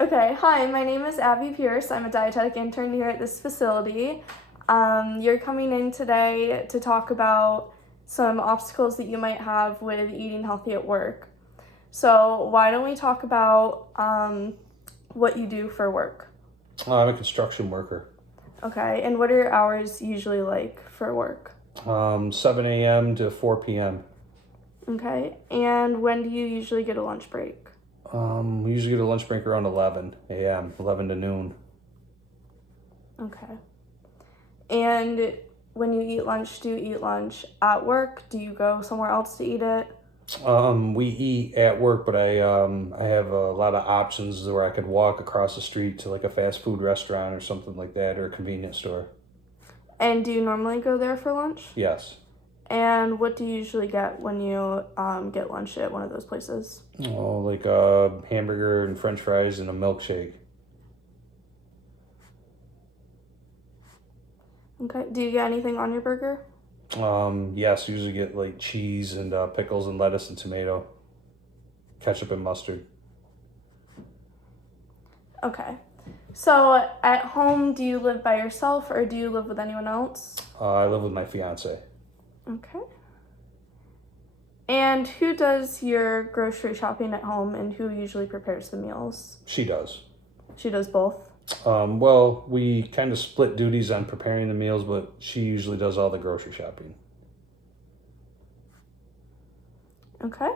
Okay, hi, my name is Abby Pierce. I'm a dietetic intern here at this facility. You're coming in today to talk about some obstacles that you might have with eating healthy at work. So, why don't we talk about what you do for work? I'm a construction worker. Okay, and what are your hours usually like for work? 7 a.m. to 4 p.m. Okay, and when do you usually get a lunch break? We usually get a lunch break around 11 a.m., 11 to noon. Okay. And when you eat lunch, do you eat lunch at work? Do you go somewhere else to eat it? We eat at work, but I have a lot of options where I could walk across the street to like a fast food restaurant or something like that, or a convenience store. And do you normally go there for lunch? Yes. And what do you usually get when you get lunch at one of those places? Oh, like a hamburger and French fries and a milkshake. Okay. Do you get anything on your burger? Yes, usually get like cheese and pickles and lettuce and tomato, ketchup and mustard. Okay. So at home, do you live by yourself or do you live with anyone else? I live with my fiance. Okay. And who does your grocery shopping at home and who usually prepares the meals? She does. She does both. Well, we kind of split duties on preparing the meals, but she usually does all the grocery shopping. Okay.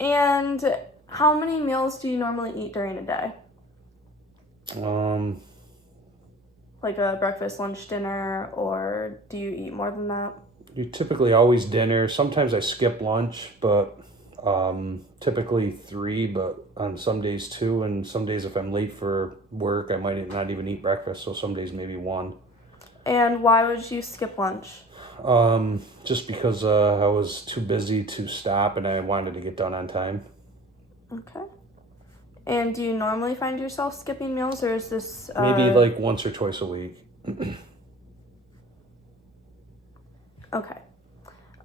And how many meals do you normally eat during a day? Um, Like a breakfast, lunch, dinner, or do you eat more than that? you typically always dinner. Sometimes I skip lunch, but typically three, but on some days two, and some days if I'm late for work, I might not even eat breakfast, so some days maybe one. And why would you skip lunch? Just because I was too busy to stop and I wanted to get done on time. Okay. And do you normally find yourself skipping meals, or is this Maybe like once or twice a week. okay?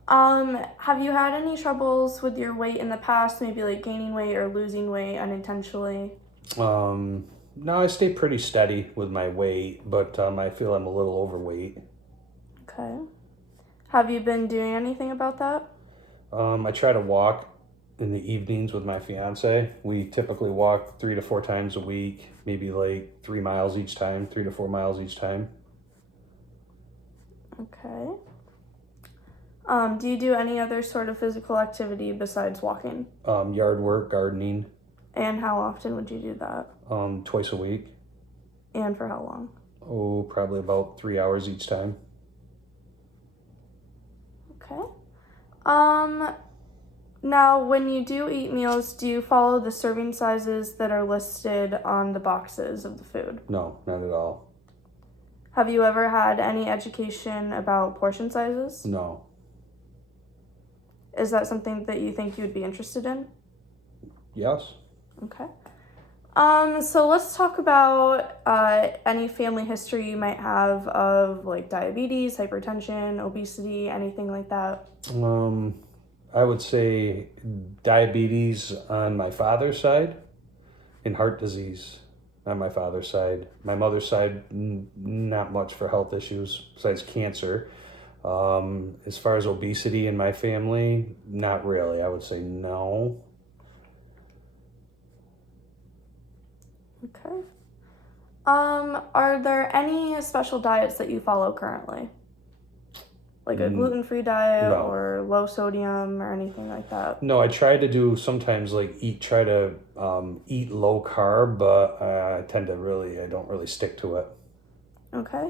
Have you had any troubles with your weight in the past? Maybe like gaining weight or losing weight unintentionally? No, I stay pretty steady with my weight, but I feel I'm a little overweight. Okay. Have you been doing anything about that? I try to walk in the evenings with my fiance. We typically walk 3 to 4 times a week, maybe like 3 miles each time, 3 to 4 miles each time. Okay. Do you do any other sort of physical activity besides walking? Yard work, gardening, And how often would you do that? twice a week. And for how long? Oh, probably about 3 hours each time. Okay. Um, Now, when you do eat meals, do you follow the serving sizes that are listed on the boxes of the food? No, not at all. Have you ever had any education about portion sizes? No. Is that something that you think you would be interested in? Yes. Okay. So let's talk about any family history you might have of like diabetes, hypertension, obesity, anything like that. I would say diabetes on my father's side and heart disease on my father's side. My mother's side, not much for health issues besides cancer. As far as obesity in my family, not really. I would say no. Okay. Are there any special diets that you follow currently? Like a gluten-free diet No. or low sodium or anything like that? No, I try to do sometimes like try to eat low carb, but I don't really stick to it. Okay.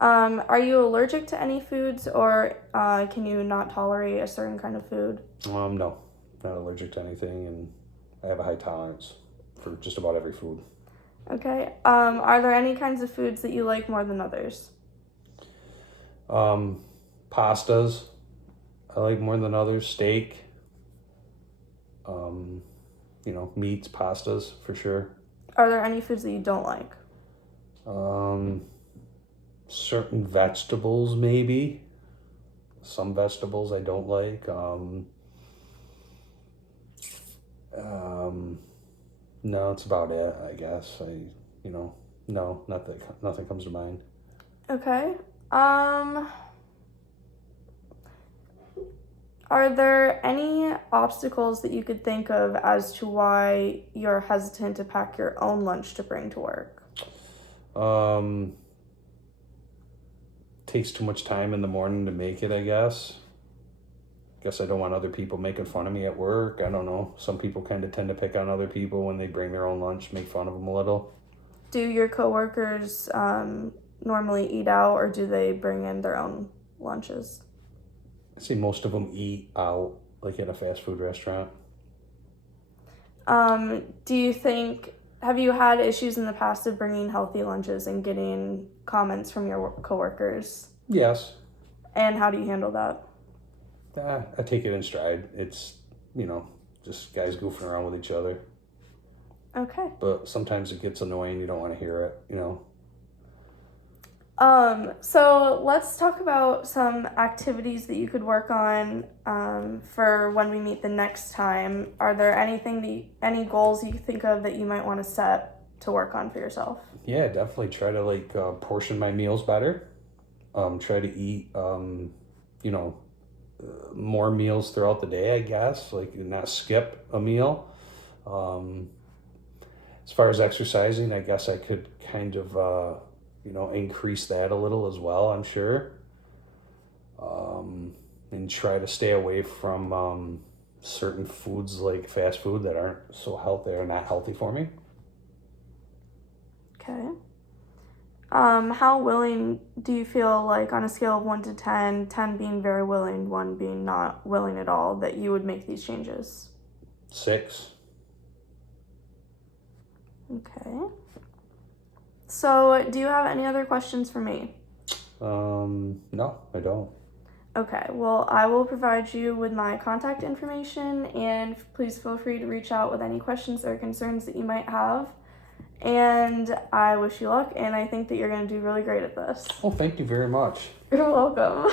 Are you allergic to any foods or can you not tolerate a certain kind of food? No, not allergic to anything, and I have a high tolerance for just about every food. Okay. Are there any kinds of foods that you like more than others? Um, Pastas, I like more than others. Steak, um, meats, pastas for sure. Are there any foods that you don't like? Um, Certain vegetables, maybe. Some vegetables I don't like. No, it's about it, I guess. No, nothing comes to mind. Okay. Are there any obstacles that you could think of as to why you're hesitant to pack your own lunch to bring to work? Um, Takes too much time in the morning to make it, I guess. Guess I don't want other people making fun of me at work. I don't know. Some people kind of tend to pick on other people when they bring their own lunch, make fun of them a little. Do your coworkers normally eat out, or do they bring in their own lunches? I see most of them eat out, like at a fast food restaurant. Do you think, have you had issues in the past of bringing healthy lunches and getting comments from your coworkers? Yes. And how do you handle that? I take it in stride. It's, just guys goofing around with each other. Okay. But sometimes it gets annoying. You don't want to hear it. So let's talk about some activities that you could work on for when we meet the next time. Are there any goals you think of that you might want to set to work on for yourself? Yeah, definitely try to portion my meals better. Try to eat, more meals throughout the day, I guess. Like not skip a meal. As far as exercising, I guess I could kind of, increase that a little as well, I'm sure. And try to stay away from certain foods like fast food that aren't so healthy or not healthy for me. Okay. How willing do you feel, like on a scale of 1 to 10, 10 being very willing, 1 being not willing at all, that you would make these changes? 6. Okay. So, do you have any other questions for me? No, I don't. Okay, well, I will provide you with my contact information, and please feel free to reach out with any questions or concerns that you might have. And I wish you luck, and I think that you're going to do really great at this. Well, thank you very much. You're welcome.